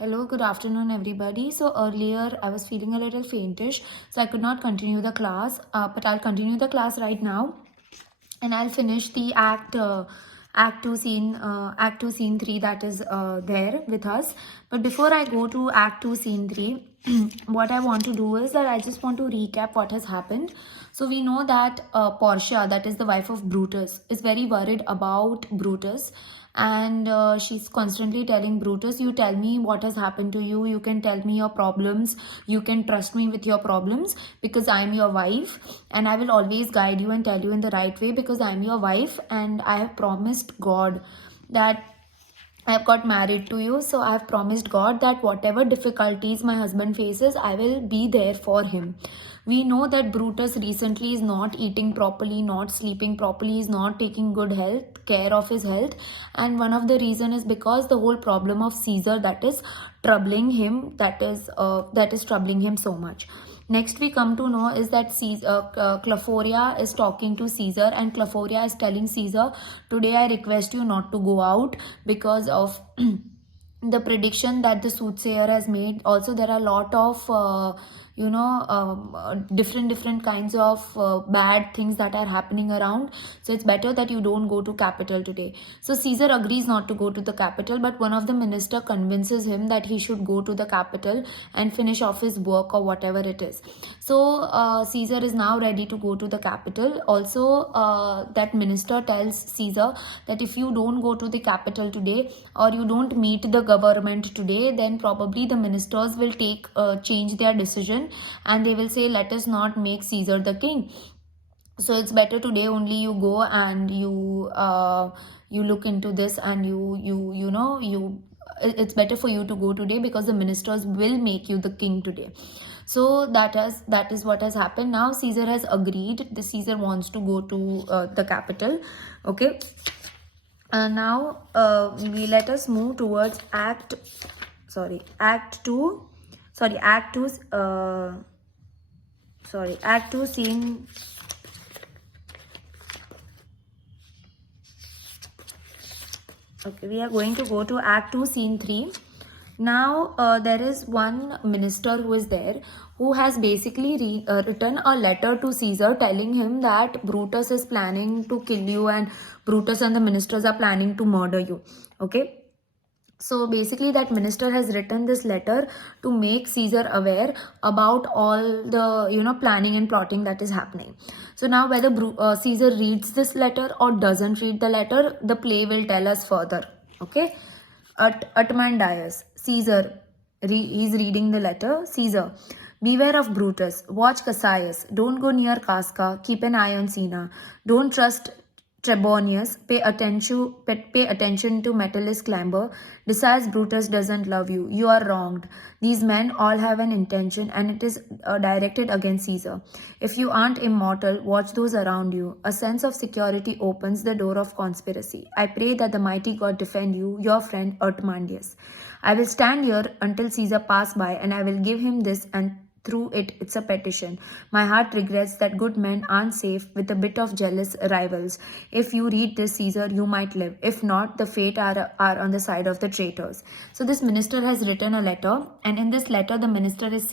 Hello, good afternoon, everybody. So earlier I was feeling a little faintish, so I could not continue the class, but I'll continue the class right now, and I'll finish the act two, scene three that is there with us. But before I go to act two, scene three, what I want to do is that I just want to recap what has happened. So we know that Portia, that is the wife of Brutus, is very worried about Brutus, and she's constantly telling Brutus, you tell me what has happened to you, you can tell me your problems, you can trust me with your problems because I'm your wife, and I will always guide you and tell you in the right way because I'm your wife, and I have promised God that I have got married to you. So I have promised God that whatever difficulties my husband faces, I will be there for him. We know that Brutus recently is not eating properly, not sleeping properly, is not taking good health care of his health, and one of the reason is because the whole problem of Caesar that is troubling him, that is troubling him so much. Next, we come to know is that Clephoria is talking to Caesar, and Clephoria is telling Caesar, today I request you not to go out because of the prediction that the soothsayer has made. Also, there are a lot of different kinds of bad things that are happening around, so it's better that you don't go to capital today. So Caesar agrees not to go to the capital, but one of the minister convinces him that he should go to the capital and finish off his work or whatever it is. So Caesar is now ready to go to the capital. Also, that minister tells Caesar that if you don't go to the capital today, or you don't meet the government today, then probably the ministers will change their decision, and they will say, let us not make Caesar the king. So it's better today only you go and you look into this, and it's better for you to go today because the ministers will make you the king today. So that is what has happened. Now Caesar has agreed. The Caesar wants to go to the capital. Okay. Now we let us move towards act two, scene. Okay, we are going to go to act 2 scene 3. Now there is one minister who is there, who has basically written a letter to Caesar telling him that Brutus is planning to kill you, and Brutus and the ministers are planning to murder you. Okay. So basically that minister has written this letter to make Caesar aware about all the planning and plotting that is happening. So now whether Caesar reads this letter or doesn't read the letter, the play will tell us further. Okay. Atmandius, Caesar, he's reading the letter. Caesar, beware of Brutus, watch Cassius, don't go near Casca, keep an eye on Cinna, don't trust Trebonius, pay attention to Metellus Clamber, decides Brutus doesn't love you, you are wronged. These men all have an intention, and it is directed against Caesar. If you aren't immortal, watch those around you. A sense of security opens the door of conspiracy. I pray that the mighty God defend you, your friend Artamandius. I will stand here until Caesar pass by, and I will give him this, and through it's a petition. My heart regrets that good men aren't safe with a bit of jealous rivals. If you read this, Caesar, you might live. If not, the fate are on the side of the traitors. So this minister has written a letter, and in this letter, the minister is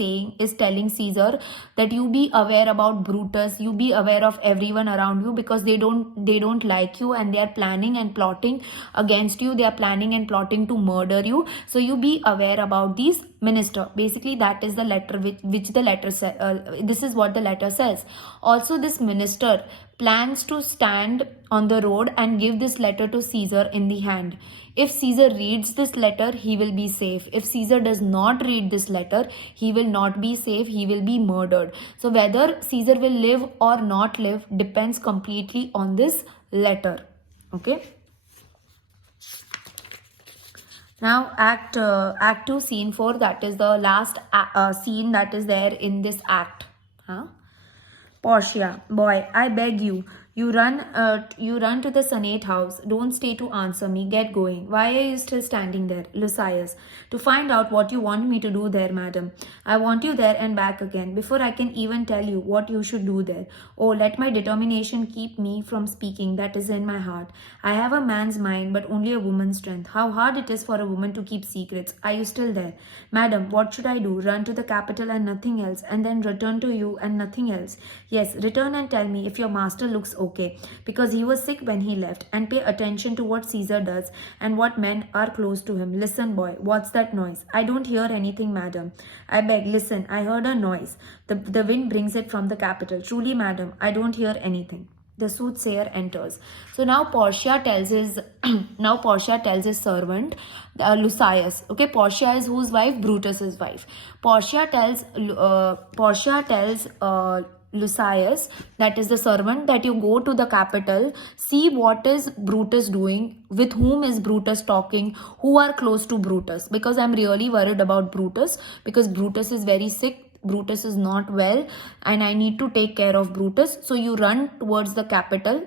telling Caesar that you be aware about Brutus, you be aware of everyone around you, because they don't like you, and they are planning and plotting against you. They are planning and plotting to murder you. So you be aware about these minister. Basically that is the letter which the letter says. This is what the letter says. Also, this minister plans to stand on the road and give this letter to Caesar in the hand. If Caesar reads this letter, he will be safe. If Caesar does not read this letter, he will not be safe, he will be murdered. So whether Caesar will live or not live depends completely on this letter. Okay. Now act 2 scene 4, that is the last scene that is there in this act. Portia, boy, I beg you, You run to the Senate house. Don't stay to answer me. Get going. Why are you still standing there? Lucius. To find out what you want me to do there, madam. I want you there and back again before I can even tell you what you should do there. Oh, let my determination keep me from speaking. That is in my heart. I have a man's mind, but only a woman's strength. How hard it is for a woman to keep secrets. Are you still there? Madam, what should I do? Run to the capital and nothing else, and then return to you and nothing else? Yes, return and tell me if your master looks okay, because he was sick when he left, and pay attention to what Caesar does and what men are close to him. Listen, boy, what's that noise? I don't hear anything, madam. I beg, listen, I heard a noise. The wind brings it from the capital. Truly, madam, I don't hear anything. The soothsayer enters. So now Portia tells his servant Lucius. Okay, Portia is whose wife? Brutus's wife. Portia tells Lucius, that is the servant, that you go to the capital, see what is Brutus doing, with whom is Brutus talking, who are close to Brutus, because I'm really worried about Brutus, because Brutus is very sick. Brutus is not well and I need to take care of Brutus. So you run towards the capital.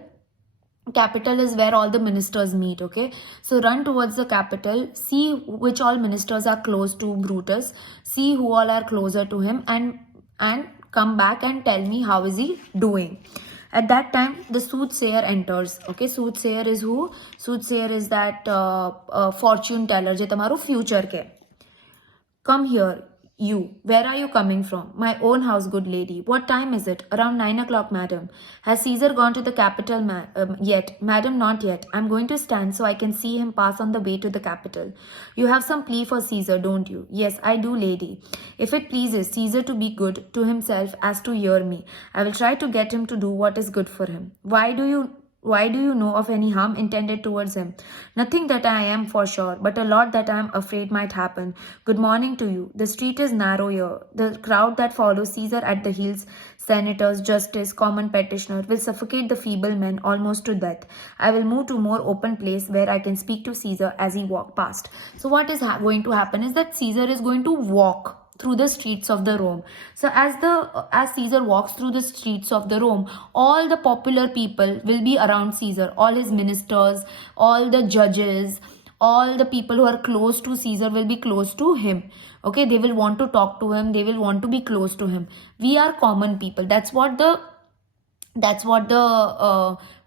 Capital is where all the ministers meet. Okay, so run towards the capital, see which all ministers are close to Brutus, see who all are closer to him, and come back and tell me how is he doing. At that time the soothsayer enters. Okay, soothsayer is who? Soothsayer is that fortune teller je tamaru future ke. Come here. You, where are you coming from? My own house, good lady. What time is it? Around 9 o'clock, madam. Has Caesar gone to the capital yet? Madam, not yet. I'm going to stand so I can see him pass on the way to the capital. You have some plea for Caesar, don't you? Yes, I do, lady. If it pleases Caesar to be good to himself as to hear me, I will try to get him to do what is good for him. Why do you know of any harm intended towards him? Nothing that I am for sure, but a lot that I am afraid might happen. Good morning to you. The street is narrow here. The crowd that follows Caesar at the heels, senators, justice, common petitioner, will suffocate the feeble men almost to death. I will move to more open place where I can speak to Caesar as he walk past. So what is going to happen is that Caesar is going to walk through the streets of the Rome. So as Caesar walks through the streets of the Rome, all the popular people will be around Caesar, all his ministers, all the judges, all the people who are close to Caesar will be close to him. Okay, they will want to talk to him, they will want to be close to him. We are common people. That's what the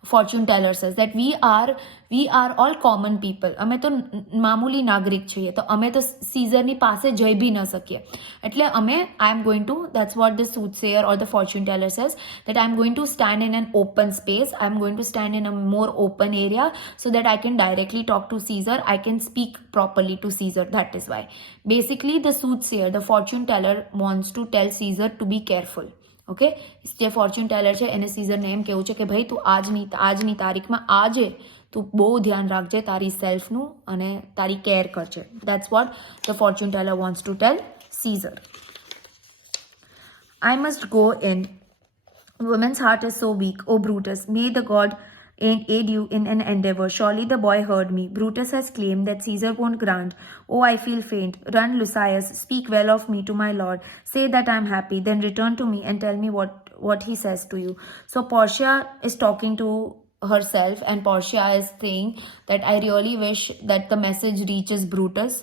fortune teller says, that we are all common people. અમે તો મામૂલી નાગરિક છીએ, તો અમે તો સીઝરની પાસે જઈ બી ન શકીએ. એટલે અમે that's what the soothsayer or the fortune teller says, that I'm going to stand in an open space. I'm going to stand in a more open area so that I can directly talk to Caesar. I can speak properly to Caesar. That is why. Basically, the soothsayer, the fortune teller, wants to tell Caesar to be careful. Okay, જે Fortune Taylor છે એને સીઝરને એમ કહેવું છે કે ભાઈ તું આજની તારીખમાં આજે તું બહુ ધ્યાન રાખજે તારી સેલ્ફનું અને તારી કેર કરજે. That's what the fortune teller wants to tell Caesar. I must go in. Woman's heart is so weak. Oh, Brutus, may the god aid you in an endeavor. Surely the boy heard me. Brutus has claimed that Caesar won't grant. Oh, I feel faint. Run, Lucius. Speak well of me to my lord. Say that I am happy. Then return to me and tell me what he says to you. So Portia is talking to herself, and Portia is saying that I really wish that the message reaches Brutus,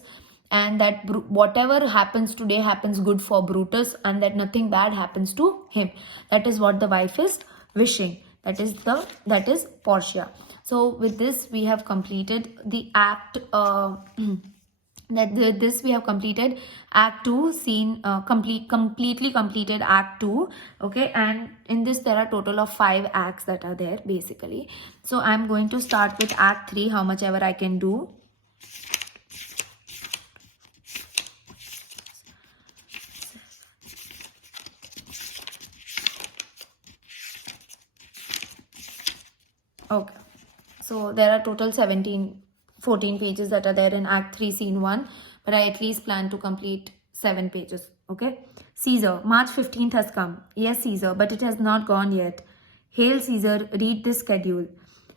and that whatever happens today happens good for Brutus, and that nothing bad happens to him. That is what the wife is wishing. That is Portia. So with this we have completed the act. We have completed Act 2 scene. Completely completed Act 2. Okay, and in this there are total of 5 acts that are there basically. So I'm going to start with Act 3. How much ever I can do. Okay, so there are total 14 pages that are there in Act 3 Scene 1, but I at least plan to complete 7 pages. Okay, Caesar, March 15th has come. Yes, Caesar, but it has not gone yet. Hail, Caesar, read this schedule.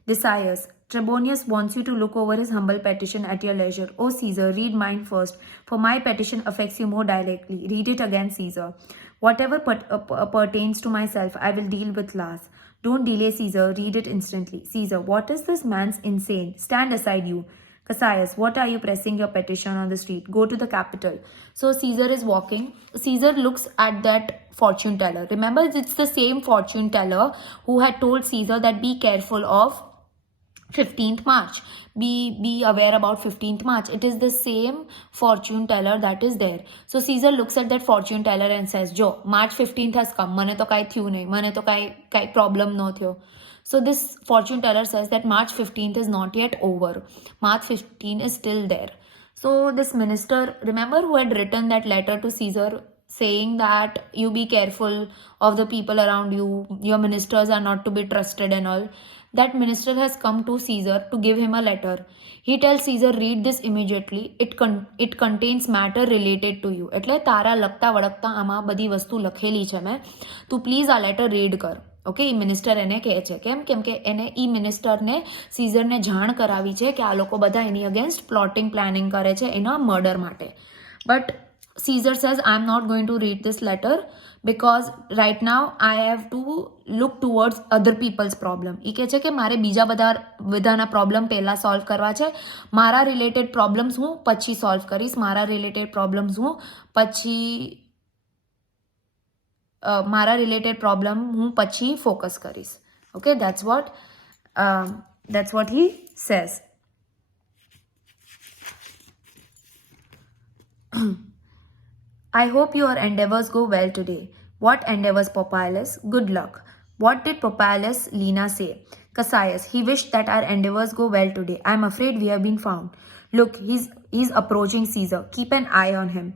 Decius, Trebonius wants you to look over his humble petition at your leisure. Oh, Caesar, read mine first, for my petition affects you more directly. Read it again, Caesar. Whatever pertains to myself, I will deal with last. Don't delay, Caesar. Read it instantly. Caesar, what is this man's insane? Stand aside, you. Cassius, what are you pressing your petition on the street? Go to the capital. So Caesar is walking. Caesar looks at that fortune teller. Remember, it's the same fortune teller who had told Caesar that be careful of 15th March. Be aware about 15th March. It is the same fortune teller that is there. So Caesar looks at that fortune teller and says, Jo, March 15th has come. Mane to kai thyu nahi. Mane to kai problem no thyo. So this fortune teller says that March 15th is not yet over. March 15th is still there. So this minister, remember, who had written that letter to Caesar saying that you be careful of the people around you, your ministers are not to be trusted and all. That minister has come to Caesar to give him a letter. He tells Caesar, read this immediately. It contains matter related to you. એટલે તારા લખતા વળગતા આમાં બધી વસ્તુ લખેલી છે મેં. તું પ્લીઝ આ લેટર રીડ કર. ઓકે, એ મિનિસ્ટર એને કહે છે. કેમ કે એને ઈ મિનિસ્ટરને સીઝરને જાણ કરાવી છે કે આ લોકો બધા એની અગેન્સ્ટ પ્લોટિંગ પ્લાનિંગ કરે છે એના મર્ડર માટે. But Caesar says, I'm not going to read this letter because right now I have to look towards other people's problem. એ કહે છે કે મારે બીજા બધાના પ્રોબ્લેમ પહેલાં સોલ્વ કરવા છે. મારા રિલેટેડ પ્રોબ્લેમ્સ હું પછી સોલ્વ કરીશ. મારા રિલેટેડ પ્રોબ્લેમ્સ હું પછી ફોકસ કરીશ. Okay, that's what he says. I hope your endeavors go well today. What endeavors, Popilus? Good luck. What did Popilus Lena say? Cassius, he wished that our endeavors go well today. I'm afraid we have been found. Look, he's approaching Caesar. Keep an eye on him.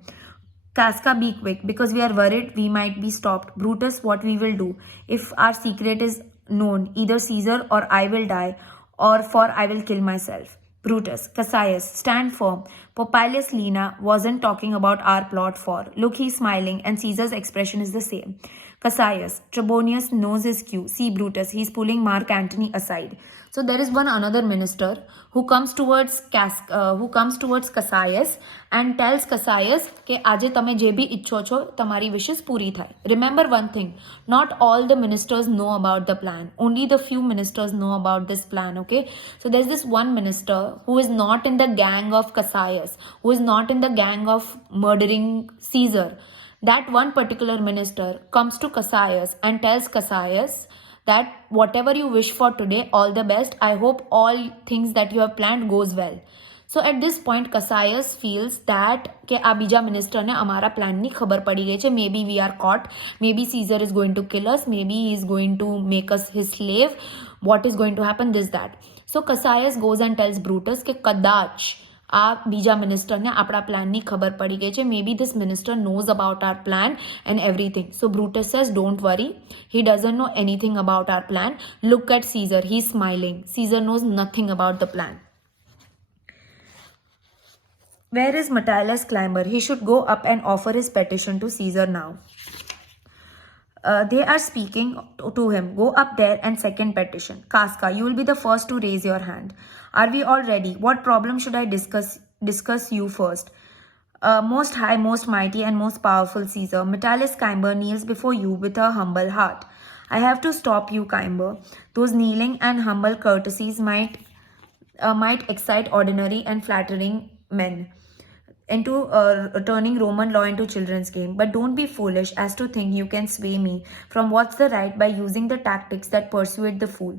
Casca, be quick, because we are worried we might be stopped. Brutus, what we will do? If our secret is known, either Caesar or I will die, or for I will kill myself. Brutus, Cassius, stand firm. Popilius Lena wasn't talking about our plot for. Look, he's smiling and Caesar's expression is the same. Cassius, Trebonius knows his cue. See Brutus, he's pulling Mark Antony aside. So there is another minister who comes towards Cassius and tells Cassius કે આજે તમે જે બી ઈચ્છો છો તમારી વિશેસ પૂરી થાય. Remember one thing, not all the ministers know about the plan. Only the few ministers know about this plan, okay? So there's this one minister who is not in the gang of Cassius, who is not in the gang of murdering Caesar. That one particular minister comes to Cassius and tells Cassius that whatever you wish for today, all the best. I hope all things that you have planned goes well. So at this point, Cassius feels that કે આ બીજા મિનિસ્ટરને અમારા પ્લાનની ખબર પડી ગઈ છે. Maybe we are caught. Maybe Caesar is going to kill us. Maybe he is going to make us his slave. What is going to happen? This, that. So Cassius goes and tells Brutus કે કદાચ આ બીજા મિનિસ્ટરને આપણા પ્લાનની ખબર પડી ગઈ છે. Maybe this minister knows about our plan and everything. So Brutus says, don't worry. He doesn't know anything about our plan. Look at Caesar. He's smiling. Caesar knows nothing about the plan. Where is Metellus Climber? He should go up and offer his petition to Caesar now. They are speaking to him. Go up there and second petition. Casca, you will be the first to raise your hand. Are we all ready? What problem should I discuss you first? Most high, most mighty, and most powerful Caesar, Metellus Cimber kneels before you with a humble heart. I have to stop you, Cimber. Those kneeling and humble courtesies might excite ordinary and flattering men into turning Roman law into children's game. But don't be foolish as to think you can sway me from what's the right by using the tactics that persuade the fool.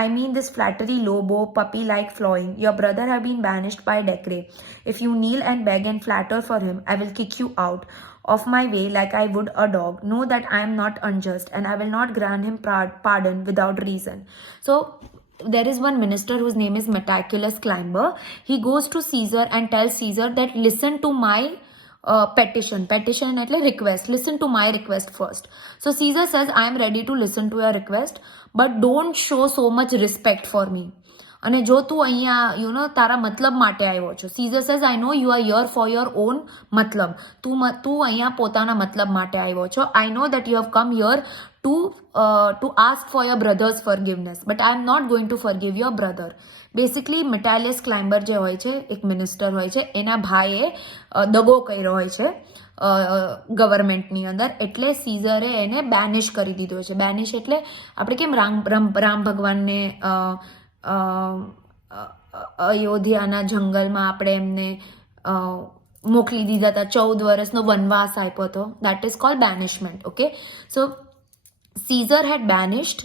I mean this flattery, low-bow, puppy-like flowing. Your brother have been banished by decree. If you kneel and beg and flatter for him, I will kick you out of my way like I would a dog. Know that I am not unjust and I will not grant him pardon without reason. So there is one minister whose name is Metellus Climber. He goes to Caesar and tells Caesar that listen to my petition એટલે request. Listen to my request first. So Caesar says, I am ready to listen to your request, but don't show so much respect for me. અને જો તું અહીંયા તારા મતલબ માટે આવ્યો છો. Caesar says I know you are here for your own મતલબ. તું અહીંયા પોતાના મતલબ માટે આવ્યો છો. I know that you have come here to ask for your brother's forgiveness, but I am not going to forgive your brother. Basically Metellus Climber જે હોય છે, એક મિનિસ્ટર હોય છે, એના ભાઈએ દગો કર્યો હોય છે ગવર્મેન્ટની અંદર, એટલે સીઝરે એને બેનિશ કરી દીધો છે. બેનિશ એટલે આપણે કેમ રામ ભગવાનને અયોધ્યાના જંગલમાં આપણે એમને મોકલી દીધા હતા, 14 વર્ષનો વનવાસ આપ્યો હતો. That is called banishment. Okay, so Caesar had banished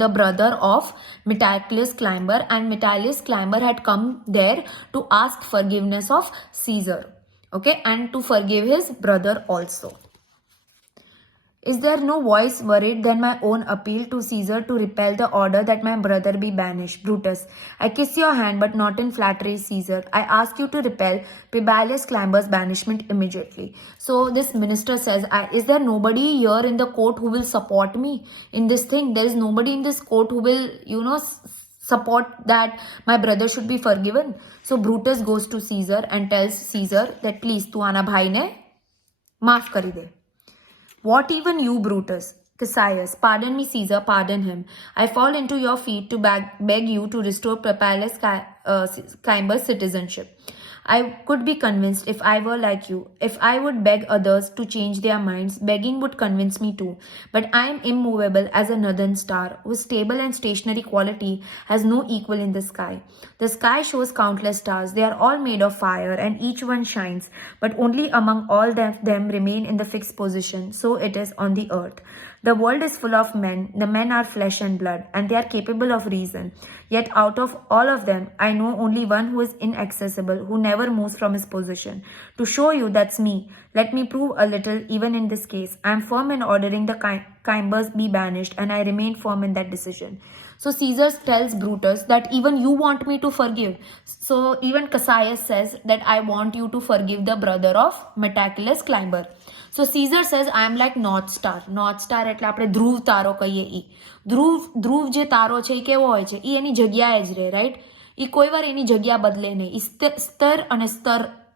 the brother of Metellus Climber, and Metellus Climber had come there to ask forgiveness of Caesar, okay, and to forgive his brother also. Is there no voice worried than my own appeal to Caesar to repel the order that my brother be banished? Brutus. I kiss your hand, but not in flattery, Caesar. I ask you to repel Publius Clamber's banishment immediately. So this minister says, is there nobody here in the court who will support me in this thing? There is nobody in this court who will, support that my brother should be forgiven. So Brutus goes to Caesar and tells Caesar that please, tu ana bhai ne maaf kari de. What even you, Brutus? Cassius. Pardon me, Caesar, pardon him. I fall into your feet to beg you to restore Publius Cimber's citizenship. I could be convinced if I were like you. If I would beg others to change their minds, begging would convince me too. But I am immovable as a northern star, whose stable and stationary quality has no equal in the sky. The sky shows countless stars. They are all made of fire, and each one shines. But only among all them remain in the fixed position. So it is on the earth. The world is full of men. The men are flesh and blood, and they are capable of reason. Yet out of all of them, I know only one who is inaccessible, who never moves from his position. To show you that's me, let me prove a little even in this case. I am firm in ordering the Cimbers be banished, and I remain firm in that decision. So Caesar tells Brutus that even you want me to forgive. So even Cassius says that I want you to forgive the brother of Metellus Climber. So Caesar says I am like North Star. North Star એટલે આપણે ધ્રુવ તારો કહીએ. ધ્રુવ જે તારો છે એ કેવો હોય છે? એ એની જગ્યાએ જ રહે, રાઈટ? એ કોઈ વાર એની જગ્યા બદલે નહીં. એ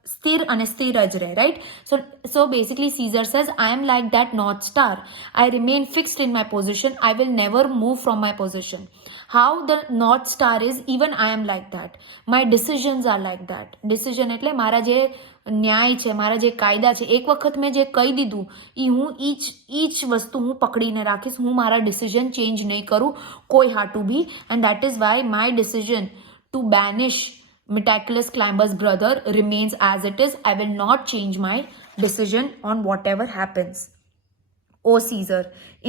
સ્થિર અને સ્થિર જ રહે, right? So basically Caesar says I am like that North Star. I remain fixed in my position. I will never move from my position. How the North Star is, even I am like that. My decisions are like that. Decision એટલે મારા જે ન્યાય છે, મારા જે કાયદા છે, એક વખત મેં જે કહી દીધું એ હું ઈચ વસ્તુ હું પકડીને રાખીશ. હું મારા ડિસિઝન ચેન્જ નહીં કરું કોઈ હાટુ બી. And that is why my decision to banish Metellus Climber's brother remains as it is. I will not change my decision on whatever happens. O Caesar,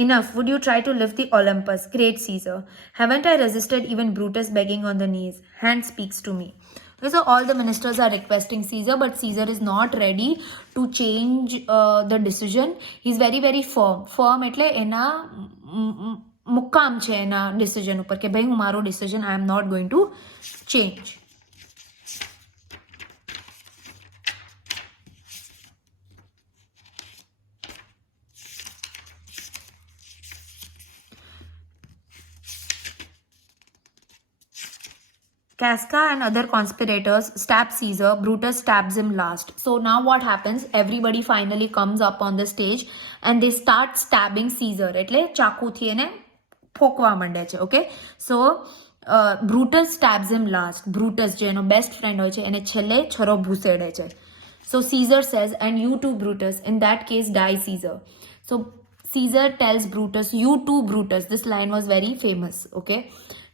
enough. Would you try to lift the Olympus? Great Caesar. Haven't I resisted even Brutus begging on the knees? Hand speaks to me. Okay, so all the ministers are requesting Caesar, but Caesar is not ready to change the decision. He's very, very firm. Firm એટલે એના મુક્કામ છે એના decision ઉપર કે ભાઈ હું મારો decision I am not going to change. Casca and other conspirators stab Caesar. Brutus stabs him last. So now what happens? Everybody finally comes up on the stage and they start stabbing Caesar. એટલે ચાકુથી એને ફોકવા માંડે છે. Okay? So Brutus stabs him last. Brutus જે એનો best friend હોય છે એને છેલ્લે છરો ભૂસેડે છે. So Caesar says, and you too Brutus, in that case die Caesar. So Caesar tells Brutus, you too Brutus. This line was very famous. Okay?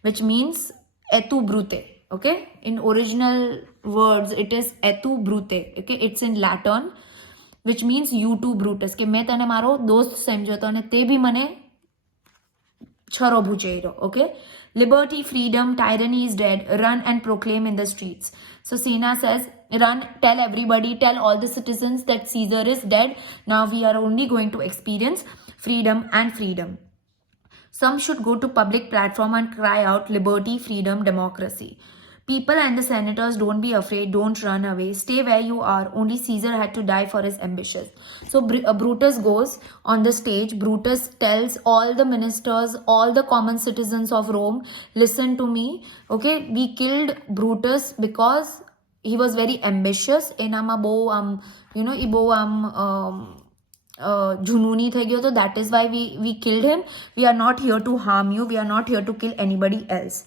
Which means etu brute. Okay, in original words it is etu brute. Okay, it's in Latin, which means you too Brutus. કે મેં તને મારો દોસ્ત સમજ્યો હતો અને તે બી મને છરો ભૂચેર્યો. Okay, liberty, freedom, tyranny is dead. Run and proclaim in the streets. So Sena says, run, tell everybody, tell all the citizens that Caesar is dead. Now we are only going to experience freedom and freedom. Some should go to public platform and cry out liberty, freedom, democracy. People and the senators, don't be afraid, don't run away, stay where you are. Only Caesar had to die for his ambitions. So Brutus goes on the stage. Brutus tells all the ministers, all the common citizens of Rome, listen to me, okay? We killed Brutus because he was very ambitious. એનામાં બહુ એ બહુ જુનૂની થઈ ગયો હતો. That is why we killed him. We are not here to harm you. We are not here to kill anybody else.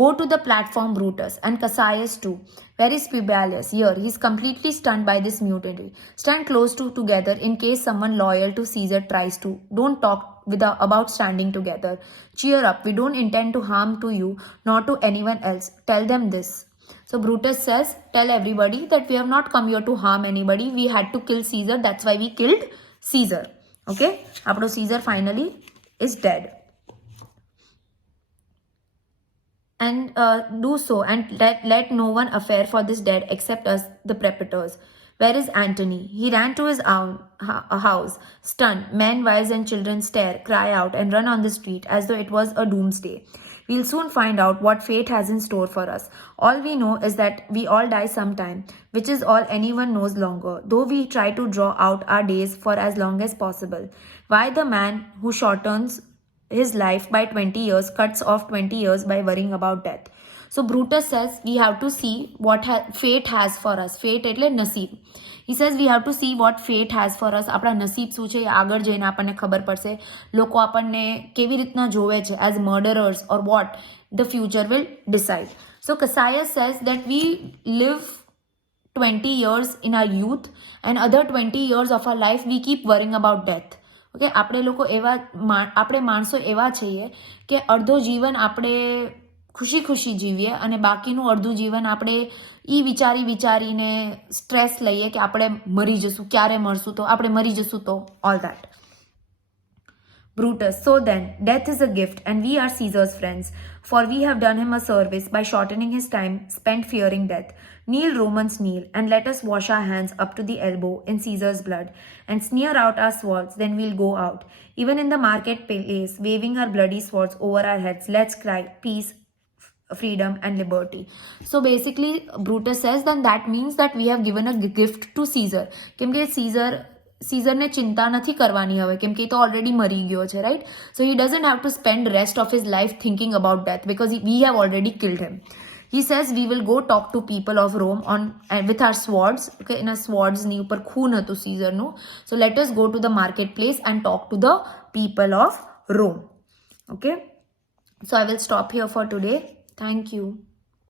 Go to the platform, Brutus, and Cassius too. Where is Publius? Here. He's completely stunned by this mutiny. Stand close together in case someone loyal to Caesar tries to. Don't talk about standing together. Cheer up. We don't intend to harm to you, nor to anyone else. Tell them this. So Brutus says, tell everybody that we have not come here to harm anybody. We had to kill Caesar. That's why we killed Caesar. Okay? Apno Caesar finally is dead. And do so, and let no one affair for this dead except us, the praetors. Where is Antony? He ran to his own house, stunned. Men, wives, and children stare, cry out, and run on the street as though it was a doomsday. We'll soon find out what fate has in store for us. All we know is that we all die sometime, which is all anyone knows longer, though we try to draw out our days for as long as possible. Why the man who shortens his life by 20 years cuts off 20 years by worrying about death? So Brutus says we have to see what fate has for us. Fate એટલે નસીબ. He says we have to see what fate has for us. આપણા નસીબ શું છે આગળ જઈને આપણને ખબર પડશે. લોકો આપણને કેવી રીતના જોવે છે as murderers or what, the future will decide. So Cassius says that we live 20 years in our youth and other 20 years of our life we keep worrying about death. Okay, આપણે લોકો આપણે માણસો એવા છીએ કે અડધો જીવન આપણે ખુશી ખુશી જીવીએ અને બાકીનું અડધું જીવન આપણે વિચારીને સ્ટ્રેસ લઈએ કે આપણે મરી જશું, ક્યારે મરશું, તો આપણે મરી જશું તો all that. Brutus, so then, death is a gift and we are Caesar's friends, for we have done him a service by shortening his time spent fearing death. Kneel, Romans, kneel, and let us wash our hands up to the elbow in Caesar's blood, and sneer out our swords, then we'll go out. Even in the marketplace, waving our bloody swords over our heads, let's cry, peace, freedom, and liberty. So basically, Brutus says then that means that we have given a gift to Caesar. કેમ કે Caesarને चिंता નથી કરવાની હવે, કેમ કે તો already મરી ગયો છે, right? So he doesn't have to spend rest of his life thinking about death because we have already killed him. He says we will go talk to people of Rome with our swords. Okay, in our swords ની ઉપર ખૂન હતું Caesarનું. So let us go to the marketplace and talk to the people of Rome. Okay, so I will stop here for today. Thank you.